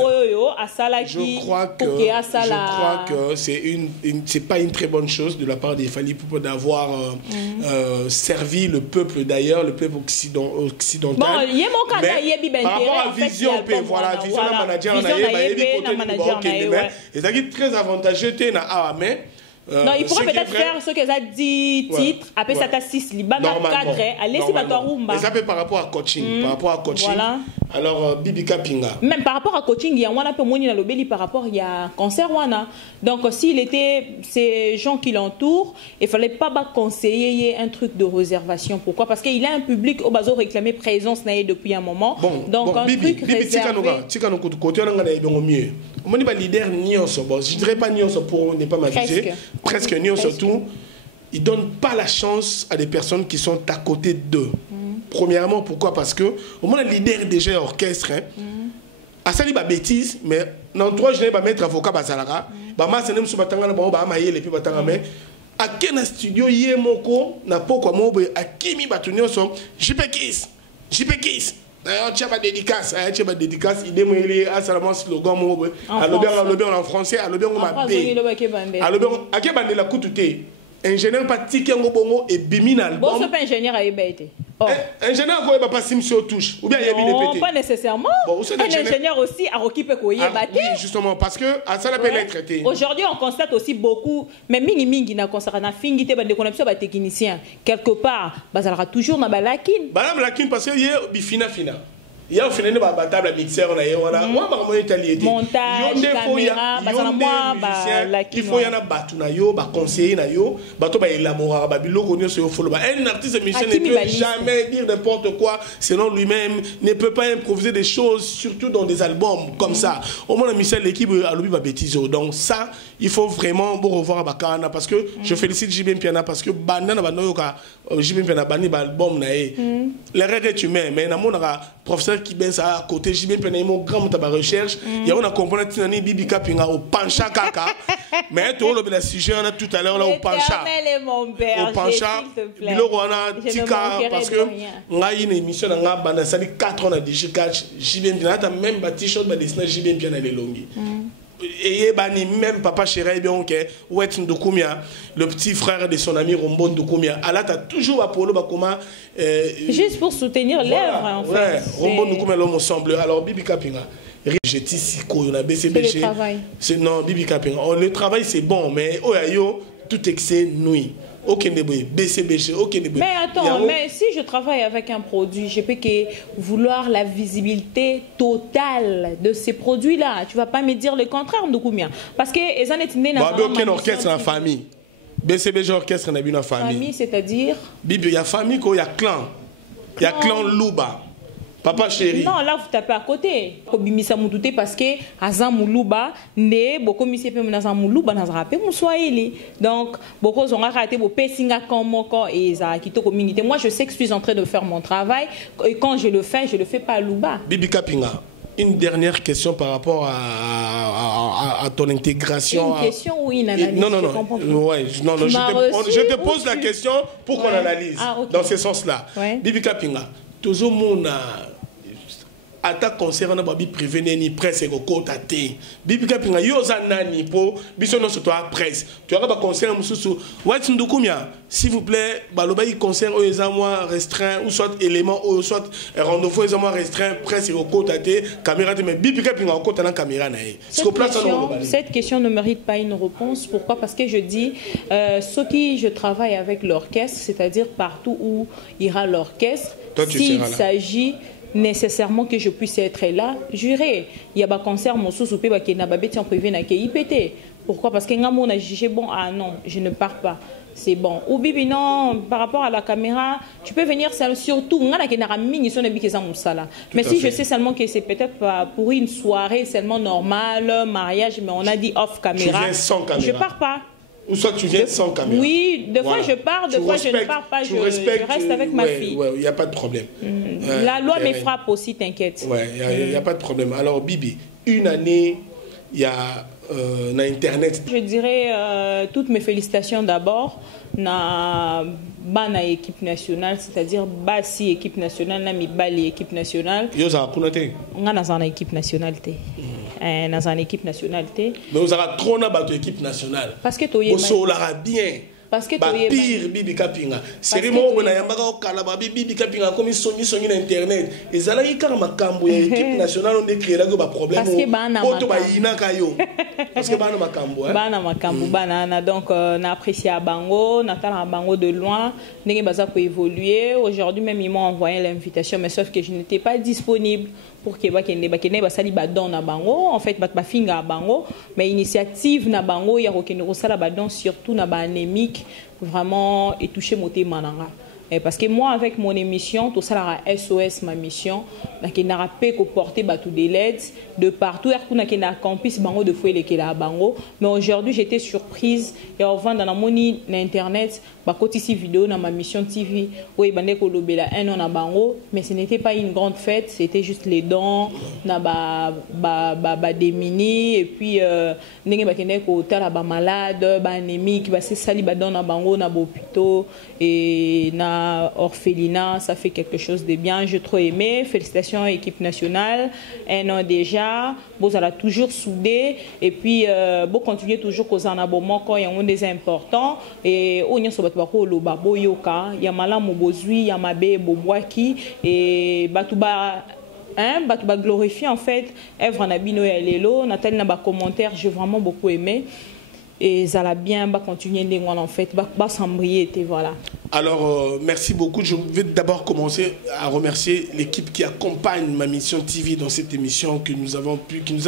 crois que c'est pas une très bonne chose de la part des Fally Ipupa d'avoir servi le peuple d'ailleurs, le peuple occidental. Bon, il y a mon cas mais par rapport à Vision, voilà, Vision la manager, et ça qui est très avantageux, mais. Non, il pourrait peut-être faire ce que ça dit titre, après ça t'a 6 liban, 4, allez si bateau rumba. Et ça fait par rapport à coaching, voilà. Alors Bibika Pinga. Même par rapport à coaching, il y a un peu moins dans le belly par rapport il y a concert wana. Donc s'il était ces gens qui l'entourent, il fallait pas conseiller un truc de réservation. Pourquoi? Parce qu'il a un public au bazo réclamé présence depuis un moment. Donc un truc réservé. On dit leader Nyonso, je dirais pas Nyonso pour ne pas m'abuser, presque Nyonso tout, ils donnent pas la chance à des personnes qui sont à côté d'eux. Premièrement, pourquoi? Parce que au moins le leader déjà orchestre, à ça il va bêtise, mais dans 3 jours il va mettre avocat basalara, bah moi c'est même sous batanga bah bah mailler les puis batanga mais à quel studio yemoko na poko mobo à kimi batunyoso, JP Kiss. D'ailleurs, tu as pas dédicace, il est à seulement slogan en français, à l'obéon ma bé. À l'obéon, à quel bande la coûté? Ingénieur pas ticket en bongo et biminal. Bon, c'est pas ingénieur à ébêter. Ingénieur quoi pas sim sur touche ou bien il y a bien non, pas nécessairement. Un ingénieur aussi à occuper quoi ébêter. Oui, justement parce que à ça la peut être traité. Aujourd'hui, on constate aussi beaucoup, mais mingi na constate na fingité bande connexion ba technicien quelque part, bazalera toujours na balakin. Balam lakin parce que hier bifina. il y a au final ba table mixeur na yo wana moi ba moyo italien montage caméra bazana moi il faut y en a batu na yo ba conseiller na yo bato ba élaborer ba biloko nyo so follow ba un artiste musicien ne peut jamais dire n'importe quoi selon lui-même ne peut pas improviser des choses surtout dans des albums comme ça au moins la musicien l'équipe a lobi ba bêtise donc ça il faut vraiment bon revoir bakana parce que je félicite JB Piana parce que banana ba no ka JB Piana bani ba album na e les règles tu mets mais na monaka professeur qui ben ça à côté JB Piana mon grand ta recherche il y a on a compris tinani Bibi Kapinga au pancha kaka mais tout le sujet on a tout à l'heure là au pancha au pancha biloko wana tika parce que ngai une émission na banda sali 4 ans na DJ4 JB Piana ta même ba t-shirt ba dessiner JB Piana les longues et bani même papa chéri bien ok Wet Ndokumia le petit frère de son ami Rombo Ndokumia alors t'as toujours Apollo comment juste pour soutenir l'œuvre en fait ouais Rombo Ndokumia l'homme ensemble alors Bibi Kapinga j'ai dit on a BCBG c'est non Bibi Kapinga le travail c'est bon mais oh yo tout excès nuit. Ok, BCBG, ok. Mais attends, mais si je travaille avec un produit, je peux que vouloir la visibilité totale de ces produits-là. Tu vas pas me dire le contraire, Ndokumia. Parce que les années aucun orchestre dans la famille. BCBG orchestre dans la famille. Famille, c'est-à-dire Bibi, il y a famille, il y a clan. Il y a clan Louba. Papa chéri. Non, là vous tapez à côté. Kobimisa mutute parce que azan muluba ne boko misi pe na muluba na rappé muswahili. Donc boko zonga raté bo pesinga komoko et za kito communauté. Moi je sais que je suis en train de faire mon travail et quand je le fais pas à Luba. Bibi Kapinga. Une dernière question par rapport à ton intégration. Une question ou une analyse? Non, ouais, je te pose la question pour qu'on analyse dans ce sens-là. Ouais. Bibi Kapinga, toujours mon attaque concernant babi privé ni presse et côté té Bibi Kapinga yoza nani po biso no surtout presse tu auras ba concert mususu Wet Ndokumia s'il vous plaît baloba il concert aux mois restreint ou soit élément ou soit rendez-vous aux mois restreint presse et côté té caméra mais Bibi Kapinga au côté na caméra na cette question ne mérite pas une réponse. Pourquoi? Parce que je dis ceux qui je travaille avec l'orchestre, c'est-à-dire partout où ira l'orchestre, s'il s'agit nécessairement que je puisse être là, j'irai. Il y a un concert, mon sous-soupé, qui n'a pas été en privé, n'a qu'à IPT. Pourquoi? Parce que on a jugé, bon, ah non, je ne pars pas. C'est bon. Ou bibi, non, par rapport à la caméra, tu peux venir surtout, mais si je sais seulement que c'est peut-être pour une soirée seulement normale, mariage, mais on a dit off caméra, je ne pars pas. Ou soit tu viens sans caméra. Oui, des fois je pars, des fois je ne pars pas, je reste avec ma fille. Il n'y a pas de problème. La loi me frappe aussi, t'inquiète. Oui, il n'y a pas de problème. Alors Bibi, une année, il y a Internet. Je dirais toutes mes félicitations d'abord na bana équipe nationale, c'est-à-dire basi équipe nationale, na mi bali équipe nationale. Yo za kunate. On a dans équipe nationalité. Dans une équipe nationalité. Mais vous avez trop na bateau équipe nationale. Parce que tu es bien. Parce que pire Bibi Kapinga. C'est vraiment on a yambaka au Kalaba Bibi Kapinga comme ils sont sur internet. Et ça là il quand makambo équipe nationale on écrit là que ba problème. Parce que bana kayo. Parce que bana makambo bana makambo banana donc na apprécié à bango, na tala bango de loin, ndenge baza ko évoluer. Aujourd'hui même ils m'ont envoyé l'invitation mais sauf que je n'étais pas disponible pour que bakene basali badon na bango en fait ba finga bango mais initiative na bango ya kokene rosala badon surtout na ba anémique vraiment et toucher moté mananga. Parce que moi, avec mon émission, tout ça, la SOS, ma mission, je n'ai pas porter tout de l'aide de partout. Je n'ai pas campus de fouet les bango. Mais aujourd'hui, j'étais surprise. Et on vend dans mon internet, côté ici vidéo dans ma mission TV, où il y a un an à bango. Mais ce n'était pas une grande fête, c'était juste les dons, des mini et puis n'engé bakene ko tala ba malade, ba anémique, ba c'est sali ba don na bango na hôpitaux et na orphelinat, ça fait quelque chose de bien, j'ai trop aimé. Félicitations à l'équipe nationale, un an déjà, vous allez toujours soudé et puis vous continuez toujours aux anaboments quand il y a des importants et on y a sur le babo yoka, il y a malam bozui, il y a mabe boboaki et batouba. Bah glorifier en fait œuvre Nabino et Lelo Nathalie n'a pas commentaire, j'ai vraiment beaucoup aimé et ça l'a bien continuer en fait s'embrayer voilà. Alors merci beaucoup. Je vais d'abord commencer à remercier l'équipe qui accompagne ma mission TV dans cette émission qui nous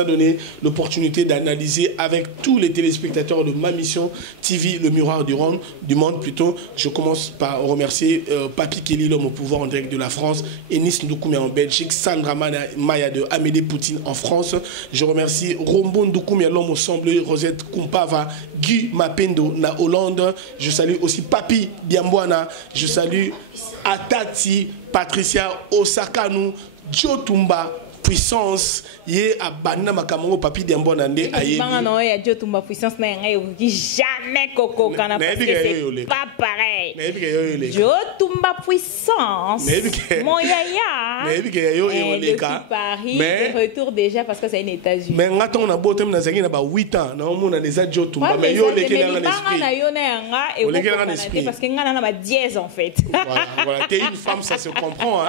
a donné l'opportunité d'analyser avec tous les téléspectateurs de ma mission TV, le miroir du monde plutôt. Je commence par remercier Papi Kelly, l'homme au pouvoir en direct de la France, Enis Ndoukoumia en Belgique, Sandra Maya de Amédée Poutine en France. Je remercie Rombo Ndoukoumia, l'homme au semblé, Rosette Kumpava, Guy Mapendo na Hollande. Je salue aussi Papi Biamboana. Je salue Atati, Patricia Osakanu, Djotumba, Puissance, Ye Abana Makamongo, Papi Diambona Nde Aye. Non, il y a Djotumba Puissance, jamais Coco Kana parce que c'est pas pareil. Djotumba Puissance, mon yaya. Depuis Paris, de retour déjà parce que c'est une États-Unis. Mais on a beau temps, on a 8 ans, on a déjà Djotumba. Mais yo les qui dans l'esprit. Parce que on a 10 en fait. Voilà, t'es une femme, ça se comprend.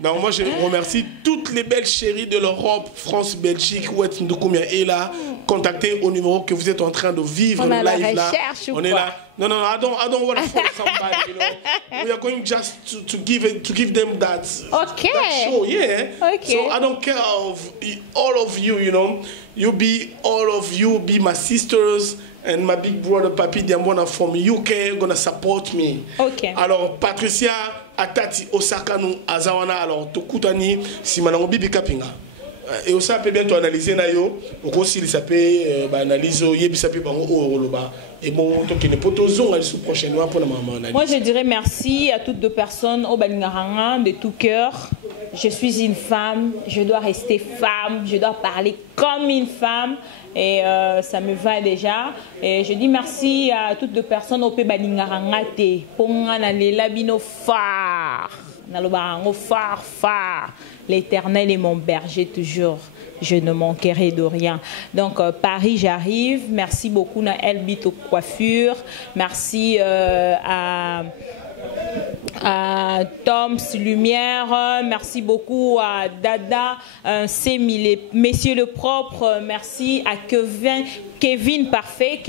Donc moi je remercie toutes les belles chéries de l'Europe, France, Belgique, Ouest Ndoukoumia est là. Contactez au numéro que vous êtes en train de vivre le live là. On est là. No, I don't want to force somebody, you know. We are going just to give them that, okay. That show, yeah. Okay. So I don't care of all of you, you know. All of you be my sisters and my big brother Papi Diambona from UK gonna support me. Okay. Alors Patricia Atati Osakanu Azawana alors Tokutani Simanango Bibi Kapinga. Et aussi, peut bientôt analyser nayo. Aussi, il s'appelle analyse yebisape bango oloba. Et bon, donc il ne peut pas aller sous prochaine fois pour la maman. Moi, je dirais merci à toutes les personnes au Balingaranga de tout cœur. Je suis une femme, je dois rester femme, je dois parler comme une femme. Et ça me va déjà. Et je dis merci à toutes les personnes au Balingaranga te. Pongana le labino phare. Nalobarango phare. L'Éternel est mon berger toujours. Je ne manquerai de rien. Donc, Paris, j'arrive. Merci beaucoup à Elbito Coiffure. Merci à Toms Lumière. Merci beaucoup à Dada, Messieurs le Propre. Merci à Kevin Parfait,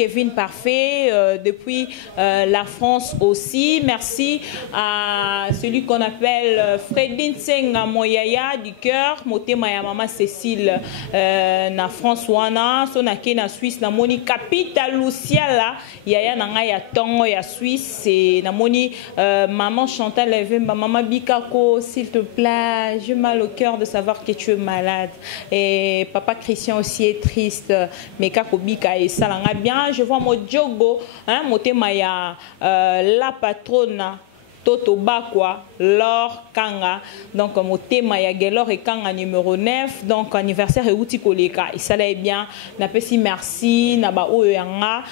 depuis la France aussi. Merci à celui qu'on appelle Fredin Senga Moyaya du cœur, Moté Maya Mama Cécile na France wana, sonake na Suisse na moni Capital Luciala, Yaya nanga ya Tongo ya Suisse et na moni maman Chantal Levemba, maman Bikako, s'il te plaît, j'ai mal au cœur de savoir que tu es malade. Et papa Christian aussi est triste, mais Kakobi et ça l'a bien. Je vois mon Djogo, hein, mon Maya, la patronne Toto Bakwa, Laure Kanga, donc mon thème ya Gelor et Kanga numéro 9, donc anniversaire et outil koleka. Et ça l'est bien. Na pesi merci, na ba oyanga,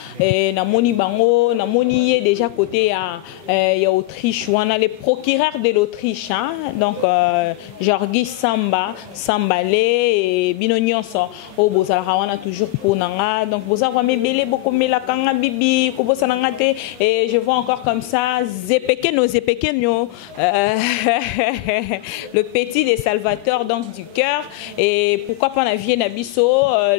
na moni bango, na moni déjà côté ya Autriche, on a les procureurs de l'Autriche, hein, donc Georgi Sambale et Binonyonso, au Bozara, on a toujours pour nanga, donc Bozara me belé beaucoup me la Kanga bibi, kobosa nangate, et je vois encore comme ça, Zepekenyo, le petit des Salvateurs donc du cœur, et pourquoi pas la vieille Nabiso,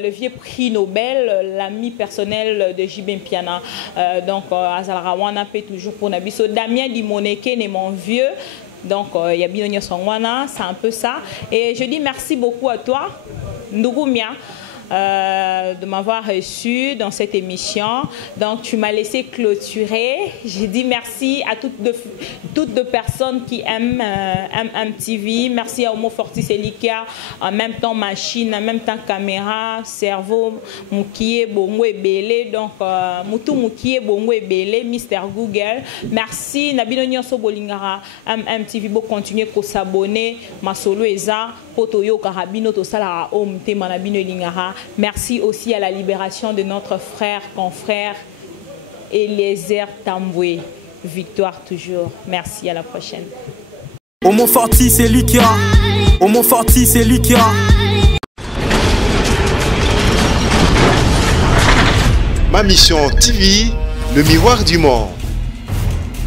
le vieux prix Nobel, l'ami personnel de Jibin Piana, donc Azalrawana paie toujours pour Nabiso, Damien Dimoneke n'est mon vieux. Donc, il y a Binonia Songwana, c'est un peu ça. Et je dis merci beaucoup à toi, Ndoukoumia, de m'avoir reçu dans cette émission. Donc, tu m'as laissé clôturer. J'ai dit merci à toutes de personnes qui aiment MTV. Merci à Homo Fortis Elikia, en même temps machine, en même temps caméra, cerveau, Moukié, Bongo et Belé. Donc, Moutou Moukié, Bongo et Belé, Mister Google. Merci, Nabino Nyonso Bolingara, MTV, pour continuer à s'abonner. Ma solo Eza, Potoyo Karabino, Tosala, Om, Tema Nabino Lingara. Merci aussi à la libération de notre frère, confrère Eliezer Tamboué. Victoire toujours. Merci, à la prochaine. Homo Fortis, c'est Likia. Homo Fortis, c'est Likia. Ma mission TV, le miroir du monde.